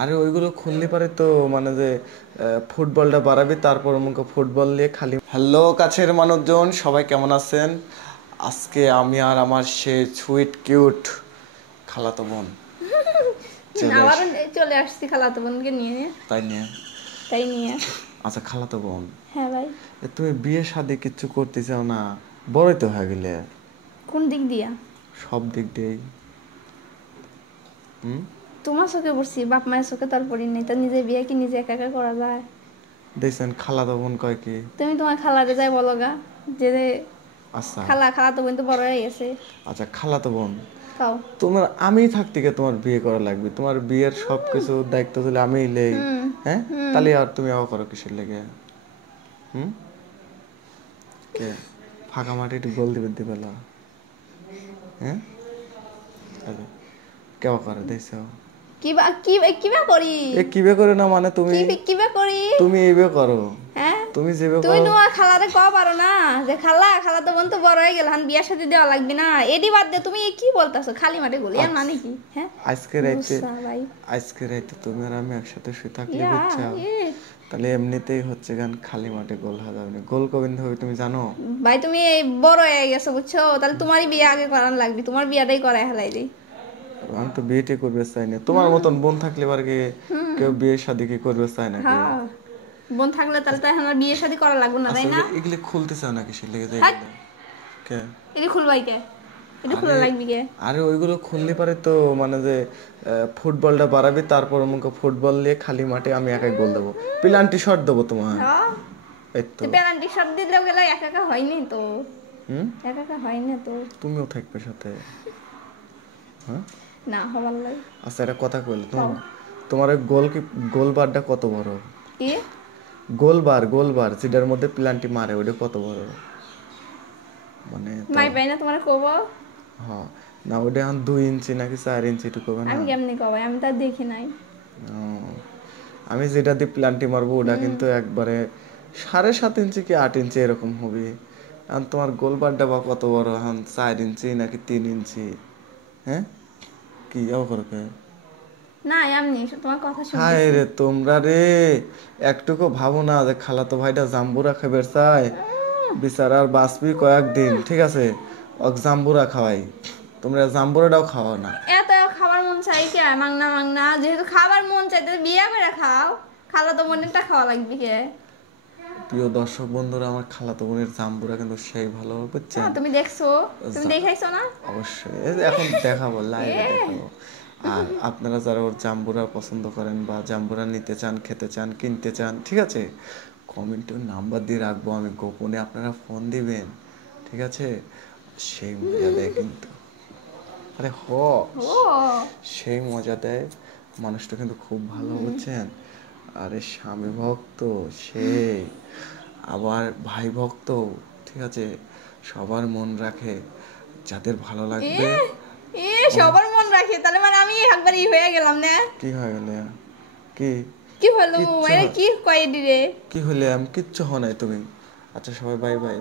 আরে ওইগুলো খুললে পারে তো মানে যে ফুটবলটা বাড়াবি তারপর মুখে ফুটবল নিয়ে খালি। হ্যালো কাছের মানুষজন, সবাই কেমন আছেন? আজকে আমি আর আমার সে সুইট কিউট খালাতো বোন আবার চলে আসছি খালাতো বোনকে নিয়ে। তাই নিয়ে আচ্ছা খালাতো বোন, হ্যাঁ ভাই। তুমি বিয়ে শাদী কিচ্ছু করতে চাও না? বড়ই তো হয়ে গেলে। কোন দিক দিয়া? সব দিক দিয়েই। তোমার চোখে পড়ছি, বাপ মায়ের চোখে তার পড়ি নাই। তা নিজে বিয়ে কি নিজে একা একা করা যায়? দেখছেন খালাতো বোন কয় কি? তুমি তোমার খালারে যাই বলো গা যে আচ্ছা খালাতো বোন তো বড় হয়ে গেছে। আচ্ছা খালাতো বোন, তাও তোমার আমি থাকতে গিয়ে তোমার বিয়ে করা লাগবে, তোমার বিয়ের সবকিছু দায়িত্ব তাহলে আমিই লেই। হ্যাঁ, তাহলে আর তুমি আবার করো কিসের লেগে? কে ফাঁকা মাটি একটু গোল দিবে দিবেলা? হ্যাঁ, কেউ করে দেখছো? কিবা কিবা করি? এ কিবে করে না মানে তুমি কিবা করি? তুমি এইবে করো। হ্যাঁ, তুমি যেবে তুমি করো। তোমার খালারে কও পারো না যে খালাতো বোন তো বড় হয়ে গেল, বিয়ার সাথে দেওয়া লাগবে না? এডি বাদ দে, তুমি কি বলতাছো? খালি মাঠে বলি আর মানে কি? হ্যাঁ, আজকে রাইতে তুমি আর আমি একসাথে শুয়ে থাকলে বুঝছো, তাহলে এমনিতেই হচ্ছে গান খালি মাঠে গোল হয়ে যাবে। গোল গোবিন্দ হবে তুমি জানো ভাই? তুমি বড় হয়ে গেছো বুঝছো, তাহলে তোমারই বিয়ে আগে করার লাগবে। তোমার বিয়াটাই করাই হেলাই দিই। আমি তো বিয়েটা করবে চাই না। তোমার মতন বোন থাকলে আর কি কেউ বিয়ে শাদী কি করবে চাই না? হ্যাঁ, বোন থাকলে তাহলে তো এখন বিয়ে শাদী করা লাগবে না, তাই না? এগুলি খুলতে চাও নাকি সে লেগে যায় কে? এটি খুলবাই কে? এটি খোলা লাগবে কে? আরে ওইগুলো খুললে পারে তো মানে যে ফুটবলটা বাড়াবি তারপর মুখে ফুটবল নিয়ে খালি মাঠে আমি একাই গোল দেবো, পেনাল্টি শট দেবো তোমার। এই তো পেনাল্টি শট দিলেও গেলে একা একা হয়নি তো। একা একা হয়নি তো। তুমিও থাকবে সাথে। হ্যাঁ না, হবার লাগে। আচ্ছা একটা কথা কইলে তোমার গোল বারটা কত বড়? কি গোল বার যেটার মধ্যে প্লান্টি মারে ওটা কত বড়? মানে মাই পাই না তোমার কব। হ্যাঁ, না ওটা এখন 2 ইঞ্চি নাকি 4 ইঞ্চি একটু কবে না? আমি কেমনি কব, আমি তো দেখি নাই। আমি যেটা দিয়ে প্লান্টি মারবো ওটা কিন্তু একবারে 7.5 ইঞ্চি কি 8 ইঞ্চি এরকম হবে। এখন তোমার গোলবারটা বা কত বড়? এখন 4 ইঞ্চি নাকি 3 ইঞ্চি? হ্যাঁ, কি করবে? না এমনি তোমার কথা শুনতেছি। হায় রে তোমরা রে, একটুকু ভাবো না যে খালাতো ভাইটা জাম্বুরা খাবে চায়, বিচারার বাঁচবি কয়েকদিন, ঠিক আছে? জাম্বুরা খাওয়াই, তোমরা জাম্বুরাটাও খাওয়াও না। এত খাবার মন চাই কে? মাংনা যেহেতু খাবার মন চাই তাহলে বিয়ে করে খাও। খালাতো বোনেরটা খাওয়া লাগবে কে? প্রিয় দর্শক বন্ধুরা, আমার খালাতো বোনের জাম্বুরা কিন্তু সেই ভালো, বুঝছেন? তুমি দেখছো? তুমি দেখাইছো না? অবশ্যই, এই যে এখন দেখাবো, লাইভে দেখাবো। আর আপনারা যারা ওর জাম্বুরা পছন্দ করেন বা জাম্বুরা নিতে চান, খেতে চান, কিনতে চান, ঠিক আছে, কমেন্টে নাম্বার দিয়ে রাখবো আমি, গোপনে আপনারা ফোন দিবেন, ঠিক আছে? সেই মজা দেয় কিন্তু, আরে সেই মজা দেয়। মানুষটা কিন্তু খুব ভালো, বুঝছেন? আরে স্বামী ভক্ত সেই, আবার ভাই ভক্ত, ঠিক আছে? সবার মন রাখে, যাদের ভালো লাগবে। সবার মন রাখে, তাহলে মানে আমি একবার হয়ে গেলাম না? কি হয়ে গেল? কি কি হলো? কি কয় রে? কি হলে? আমি কিচ্ছু হয় নাই তুমি। আচ্ছা সবাই বাই বাই।